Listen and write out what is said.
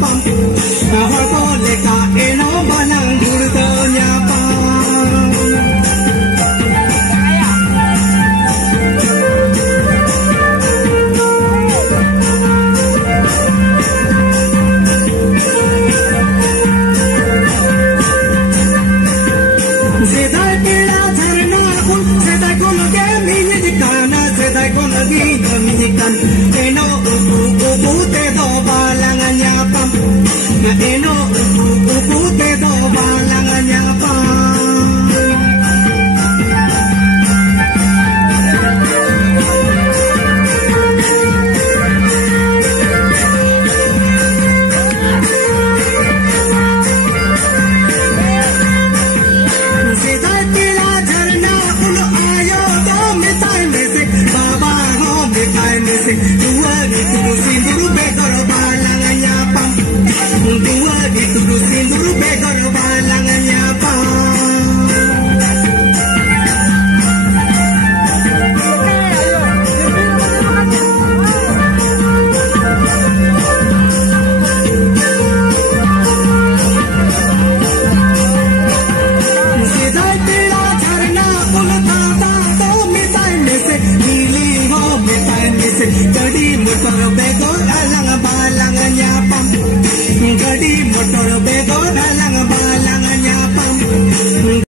pam hor ko le ka eno balang gurdo nya pam sedai pela dharna kun sedai ko lage mini dikana sedai ko lagi mini kan eno ubu te do balang nya pam na eno ubu te do balang nya pam sedai pela dharna kun ayo do mitai me se baba ho mitai me se dua gitu sindur be kar balang nya pam dua gitu sindur be kar balang nya pam sedai pela dharna kun ta to mitai me se nili ho mitai me se jadi mutar